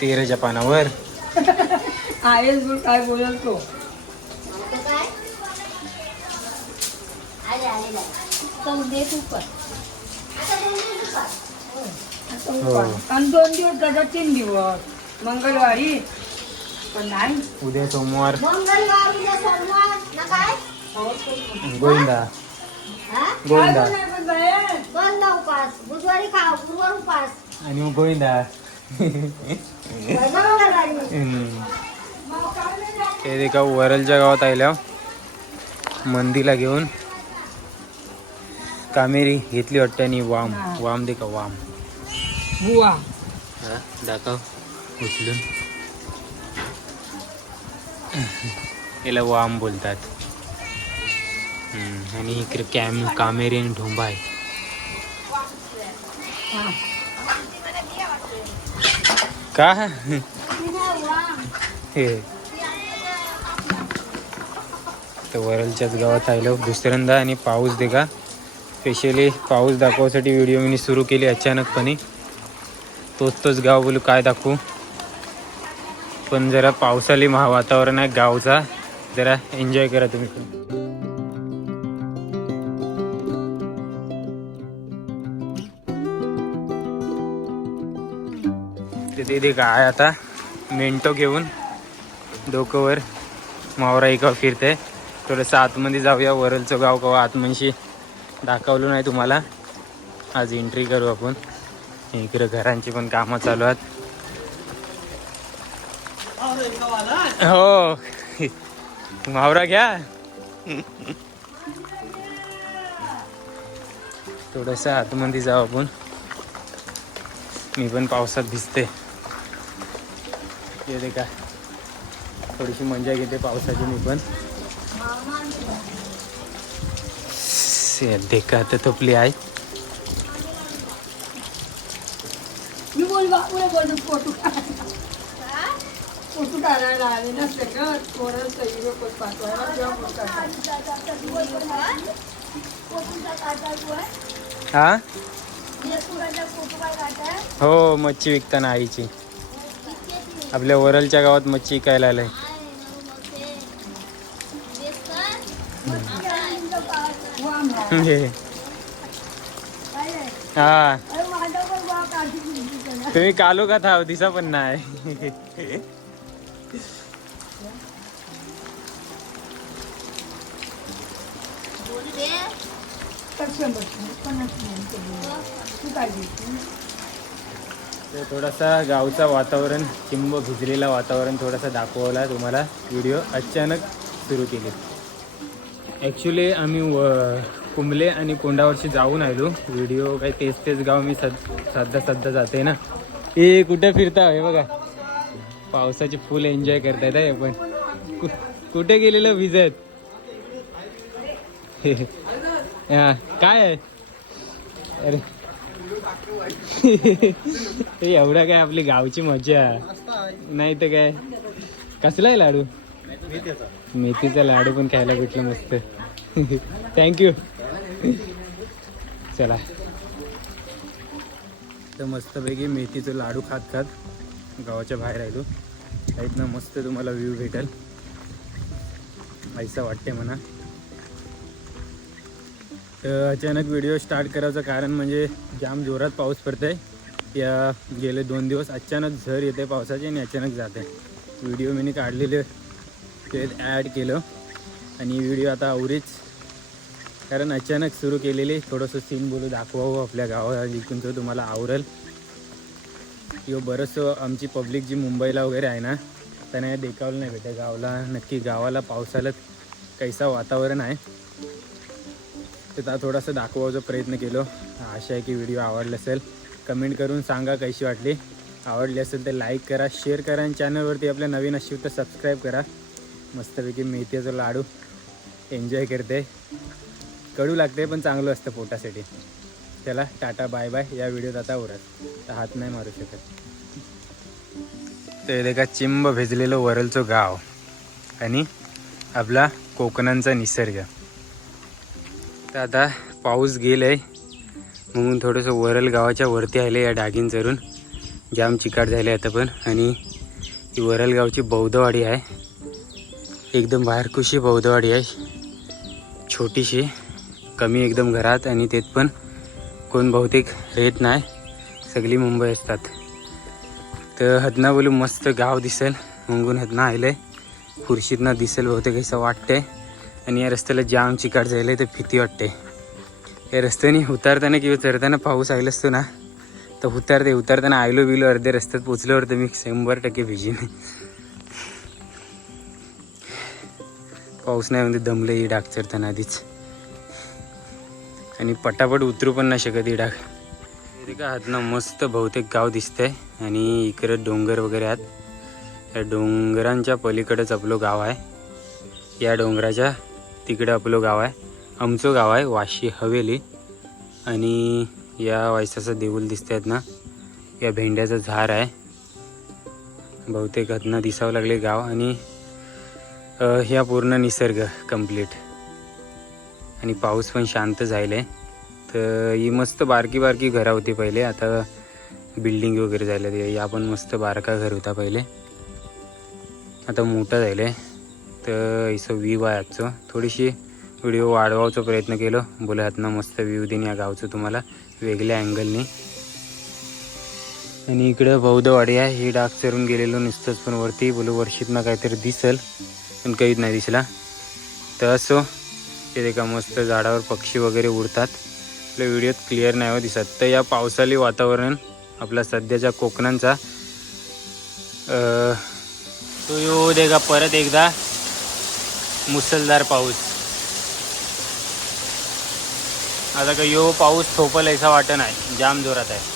तेराच्या पानावर आयस बोल काय बोलल तो? दोन दिवस हो. आणि दोन त्याचा तीन दिवस. मंगळवारी. पण नाही. उद्या सोमवार. मंगळवार उद्या सोमवार. ना काय? गोविंदा हा? गोविंदा. बंद उपास. बुधवारी खा गुरुवार उपास. आणि गोविंदा. ते ते का वरलच्या गावात आल्या मंदीला घेऊन. कामेरी घेतली वाटतं आणि वाम. हा. वाम दे का वाम. बुवा. हा, दाखव. उचलून. याला वाम बोलतात. हम्म, आणि इकडे कॅम कामेरी आणि ढोंबा आहे. हा. का? हे. तर वरलच्याच गावात आलो दुसऱ्यांदा आणि पाऊस दे का स्पेशली पाऊस दाखवासाठी व्हिडिओ मी सुरू केली अचानकपणे. तोच तोच गाव बोलू काय दाखवू? पण जरा पावसाली महा वातावरण आहे गावचा. जरा एन्जॉय करा तुम्ही पण. ते तिथे काय आता मेंटो घेऊन डोकंवर मावरा एका फिरते थोडंसं आतमध्ये जाऊया वरलचं गाव कवा आतमनशी दाखवलं नाही तुम्हाला. आज एंट्री करू आपण. इकडे घरांची पण कामं चालू आहेत. हो. मावरा घ्या. थोडंसं आतमध्ये जाऊ आपण. मी पण पावसात भिजते येते का थोडीशी मजा घेते पावसाची मी पण. से- देखा तर तोपली आहे. हा? हो मच्छी विकताना आईची. आपल्या वरलच्या गावात मच्छी विकायला आलंय. हे. हा तुम्ही कालो का था दिसा पण नाही? पन्नास मिनिटं बोल. तू काय घेते? तर थोडासा गावचा वातावरण चिंब भिजलेला वातावरण थोडासा दाखवला तुम्हाला. व्हिडिओ अचानक सुरू केले. ॲक्च्युली आम्ही व कुंबले आणि कोंडावरशी जाऊन आलो. व्हिडिओ काही तेच तेच गाव मी सद सध्या सध्या जाते ना. ए कुठे फिरता? हे बघा. पावसाचे फुल एन्जॉय करतायत हे पण. कु- कुठे गेलेलं भिजत हा काय? आहे अरे. एवढा काय आपली गावची मजा. नाही तर काय? कसला आहे लाडू? मेथीचा लाडू पण खायला भेटलं मस्त. थँक्यू चला. तर मस्तपैकी मेथीचं लाडू खात खात गावाच्या बाहेर राहिलो तू ना मस्त तुम्हाला व्ह्यू भेटेल. ऐसा वाटते म्हणा. तर अचानक व्हिडिओ स्टार्ट करायचं कारण म्हणजे जाम जोरात पाऊस पडतंय. या गेले दोन दिवस अचानक झर येते पावसाचे आणि अचानक जाते. व्हिडिओ मी काढलेले ते ॲड केलं. आणि व्हिडिओ आता आवरीच. कारण अचानक सुरू केलेली थोडंसं सीन बोलू दाखवावं आपल्या गावा इथून तुम्हाला आवरेल. किंवा बरंचसं आमची पब्लिक जी मुंबईला वगैरे आहे ना त्यांना देखावलं नाही भेटत. गावाला नक्की गावाला पावसाला कैसा वातावरण आहे. ते आता थोडासा दाखवायचा प्रयत्न केलो. आशा आहे की व्हिडिओ आवडला असेल. कमेंट करून सांगा कशी वाटली. आवडली असेल तर लाईक करा शेअर करा आणि चॅनलवरती आपल्या नवीन अशी तर सबस्क्राईब करा. मस्तपैकी मेथीचं लाडू एन्जॉय करते. कडू लागते पण चांगलं असतं पोटासाठी. चला टाटा बाय बाय. या व्हिडिओत आता उरत तर हात नाही मारू शकत. ते का चिंब भिजलेलं वरलचं गाव आणि आपला कोकणांचा निसर्ग. तर आता पाऊस गेलाय. म्हणून थोडंसं वरल गावाच्या वरती आले या डागीन जाम चिकाट झाले आता पण. आणि ही वरलगावची बौद्धवाडी आहे. एकदम बाहेर कुशी बौद्धवाडी आहे. छोटीशी कमी एकदम घरात आणि तेत पण कोण बहुतेक येत नाही. सगळी मुंबई असतात. तर हदना बोलू मस्त गाव दिसेल. मुंगून हदना आलं आहे खुर्शीतनं दिसेल बहुतेक असं वाटतंय. आणि या रस्त्याला जाम चिकाट जायला ते भीती वाटते. या रस्त्याने उतारताना किंवा चढताना पाऊस आयला असतो ना. तर उतारते उतारताना आयलो बिलो अर्ध्या रस्त्यात पोचल्यावर तर मी शंभर टक्के भिजीन. पाऊस नाही म्हणजे दमले ही डाग चढताना आधीच. आणि पटापट उतरू पण नाही शकत ही डाग. का आत ना मस्त बहुतेक गाव दिसतंय आणि इकडे डोंगर वगैरे आहेत. या डोंगरांच्या पलीकडेच आपलं गाव आहे. या डोंगराच्या तिकडे आपलं गाव आहे. आमचं गाव आहे वाशी हवेली. आणि या वायसाचं देऊल दिसत आहेत ना. या भेंड्याचं झाड आहे. बहुतेक घटना दिसावं लागले गाव आणि ह्या पूर्ण निसर्ग कंप्लीट आणि पाऊस पण शांत झाले तर ही मस्त बारकी बारकी घरं होती पहिले. आता बिल्डिंग वगैरे झाल्या ते या पण मस्त बारका घर होता पहिले. आता मोठा आहे तर इसं व्ह्यू आहे आजचं. थोडीशी व्हिडिओ वाढवायचा प्रयत्न केलो. बोला हातनं मस्त व्ह्यू देईन या गावचं तुम्हाला. वेगळ्या अँगलनी आणि इकडं बौद्धवाडी आहे. हे डाग चरून गेलेलो नुसतंच पण वरती बोलू वर्षीतनं काहीतरी दिसल पण काहीच नाही दिसला. तर असो ते का मस्त झाडावर पक्षी वगैरे उडतात. आपल्या व्हिडिओत क्लिअर नाही हो दिसत. तर या पावसाळी वातावरण आपला सध्याच्या कोकणांचा तो येऊ दे का परत एकदा. मुसळधार पाऊस. आता का यो पाऊस थोपल ऐसा वाटत नाही. जाम जोरात आहे.